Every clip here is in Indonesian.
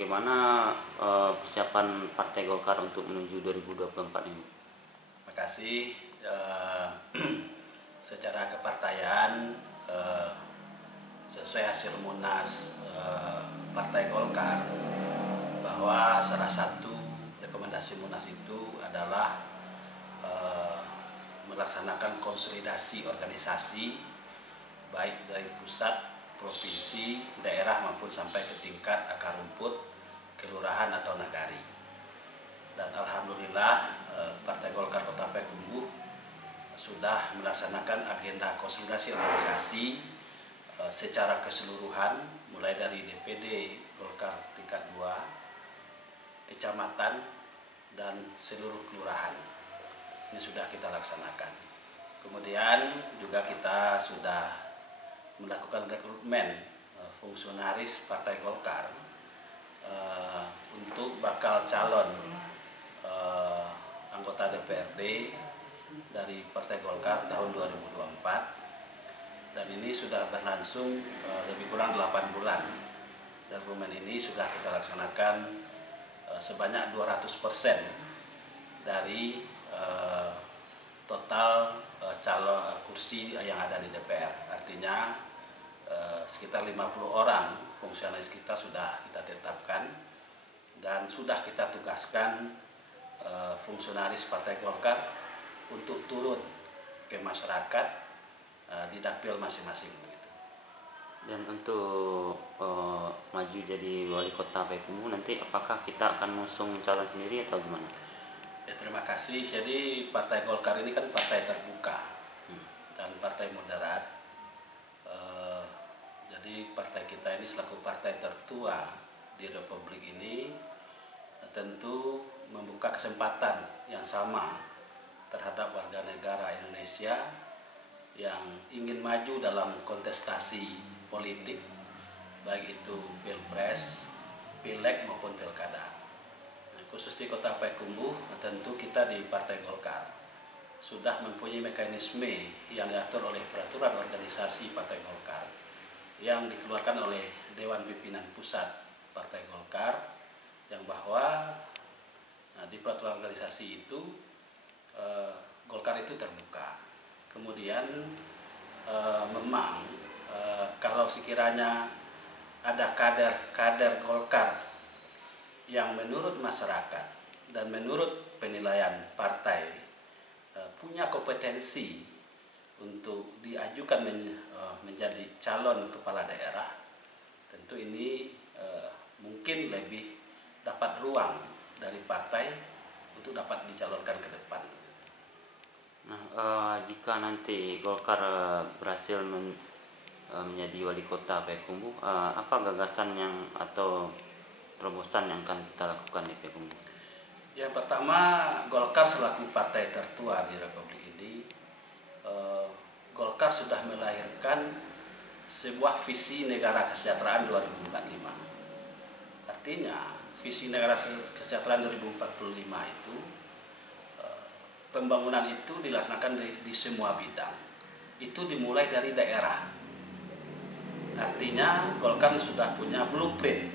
bagaimana persiapan Partai Golkar untuk menuju 2024 ini? Terima kasih. Secara kepartaian, sesuai hasil Munas Partai Golkar, bahwa salah satu rekomendasi Munas itu adalah melaksanakan konsolidasi organisasi baik dari pusat, provinsi, daerah maupun sampai ke tingkat akar rumput, kelurahan atau nagari. Dan alhamdulillah Partai Golkar Kota Payakumbuh sudah melaksanakan agenda konsolidasi organisasi secara keseluruhan, mulai dari DPD Golkar tingkat 2, kecamatan, dan seluruh kelurahan. Ini sudah kita laksanakan. Kemudian juga kita sudah melakukan rekrutmen fungsionaris Partai Golkar untuk bakal calon anggota DPRD dari Partai Golkar tahun 2024, dan ini sudah berlangsung lebih kurang 8 bulan. Dan rekrutmen ini sudah kita laksanakan sebanyak 200% dari total calon kursi yang ada di DPR. Artinya sekitar 50 orang fungsionaris kita sudah kita tetapkan, dan sudah kita tugaskan fungsionaris Partai Golkar untuk turun ke masyarakat di dapil masing-masing. Dan untuk maju jadi wali kota Payakumbuh nanti, apakah kita akan mengusung calon sendiri atau gimana? Ya, terima kasih. Jadi Partai Golkar ini kan partai terbuka dan partai moderat. Jadi partai kita ini selaku partai tertua di Republik ini tentu membuka kesempatan yang sama terhadap warga negara Indonesia yang ingin maju dalam kontestasi politik, baik itu pilpres, pileg maupun pilkada. Khusus di Kota Payakumbuh, tentu kita di Partai Golkar sudah mempunyai mekanisme yang diatur oleh peraturan organisasi Partai Golkar yang dikeluarkan oleh Dewan Pimpinan Pusat Partai Golkar, yang bahwa di peraturan organisasi itu Golkar itu terbuka. Kemudian memang kalau sekiranya ada kader Golkar yang menurut masyarakat dan menurut penilaian partai punya kompetensi untuk diajukan menjadi calon kepala daerah, tentu ini mungkin lebih dapat ruang dari partai untuk dapat dicalonkan ke depan. Nah, jika nanti Golkar berhasil menjadi wali kota Payakumbuh, apa gagasan yang atau terobosan yang akan kita lakukan di Payakumbuh? Yang pertama, Golkar selaku partai tertua di Republik ini, Golkar sudah melahirkan sebuah visi negara kesejahteraan 2045. Artinya, visi negara kesejahteraan 2045 itu, pembangunan itu dilaksanakan di semua bidang. Itu dimulai dari daerah. Artinya, Golkar sudah punya blueprint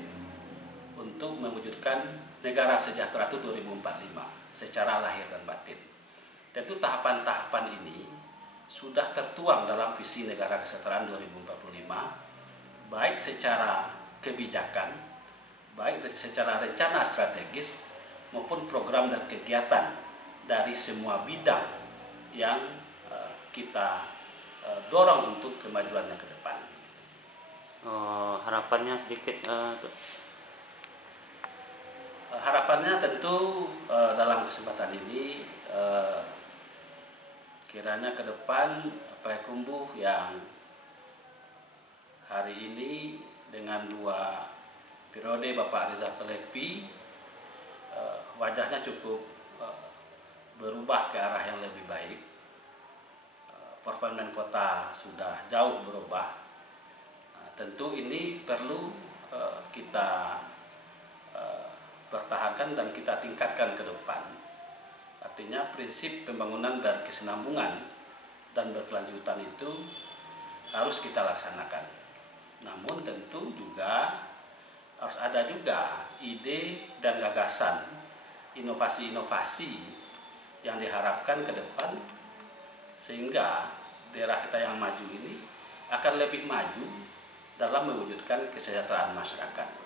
untuk mewujudkan negara sejahtera itu 2045 secara lahir dan batin. Tentu tahapan-tahapan ini sudah tertuang dalam visi negara kesejahteraan 2045, baik secara kebijakan, baik secara rencana strategis maupun program dan kegiatan dari semua bidang yang kita dorong untuk kemajuannya ke depan. Harapannya sedikit Harapannya tentu dalam kesempatan ini kiranya ke depan Payakumbuh yang hari ini dengan 2 periode Bapak Rizal Pelevi, wajahnya cukup berubah ke arah yang lebih baik. Perekonomian kota sudah jauh berubah. Tentu ini perlu kita pertahankan dan kita tingkatkan ke depan. Artinya prinsip pembangunan berkesinambungan dan berkelanjutan itu harus kita laksanakan. Namun tentu juga harus ada juga ide dan gagasan inovasi-inovasi yang diharapkan ke depan, sehingga daerah kita yang maju ini akan lebih maju dalam mewujudkan kesejahteraan masyarakat.